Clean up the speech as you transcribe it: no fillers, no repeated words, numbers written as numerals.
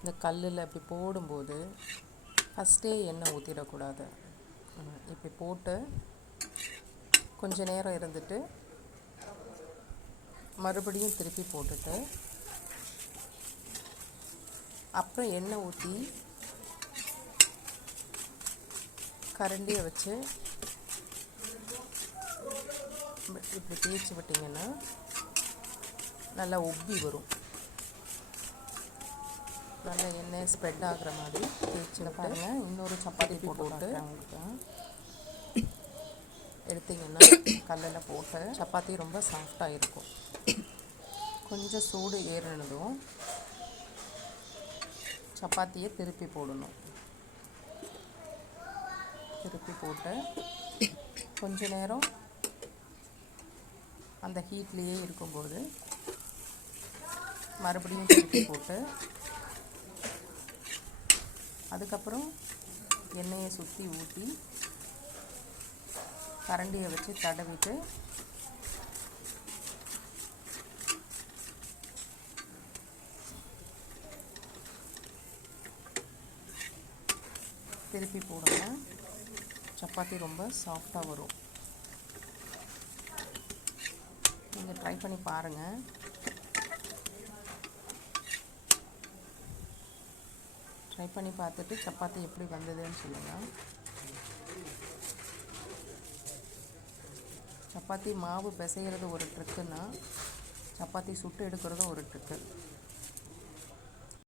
இந்த கல்லில் இப்படி போடும்போது ஃபஸ்ட்டே எண்ணெய் ஊற்றிடக்கூடாது. இப்படி போட்டு கொஞ்ச நேரம் இருந்துட்டு மறுபடியும் திருப்பி போட்டுட்டு அப்புறம் எண்ணெய் ஊற்றி கரண்டியை வச்சு இப்படி தேய்ச்சி விட்டிங்கன்னா நல்லா உப்பி வரும். நல்லா எண்ணெய் ஸ்ப்ரெட் ஆகிற மாதிரி தேய்ச்சி பாருங்கள். இன்னொரு சப்பாத்தி போட்டு உங்களுக்கு எடுத்திங்கன்னா கல்லில் போட்டு சப்பாத்தி ரொம்ப சாஃப்டாக இருக்கும். கொஞ்சம் சூடு ஏறினதும் சப்பாத்தியை திருப்பி போடணும். திருப்பி போட்டு கொஞ்ச நேரம் அந்த ஹீட்லேயே இருக்கும்போது மறுபடியும் திருப்பி போட்டு அதுக்கப்புறம் எண்ணெயை சுற்றி ஊற்றி கரண்டியை வச்சு தடவிட்டு திருப்பி போடுங்க. சப்பாத்தி ரொம்ப சாஃப்டாக வரும். நீங்கள் ட்ரை பண்ணி பாருங்கள். ட்ரை பண்ணி பார்த்துட்டு சப்பாத்தி எப்படி வந்ததுன்னு சொல்லுங்கள். சப்பாத்தி மாவு பிசைகிறது ஒரு ட்ரிக்குன்னா சப்பாத்தி சுட்டு எடுக்கிறதும் ஒரு ட்ரிக்கு.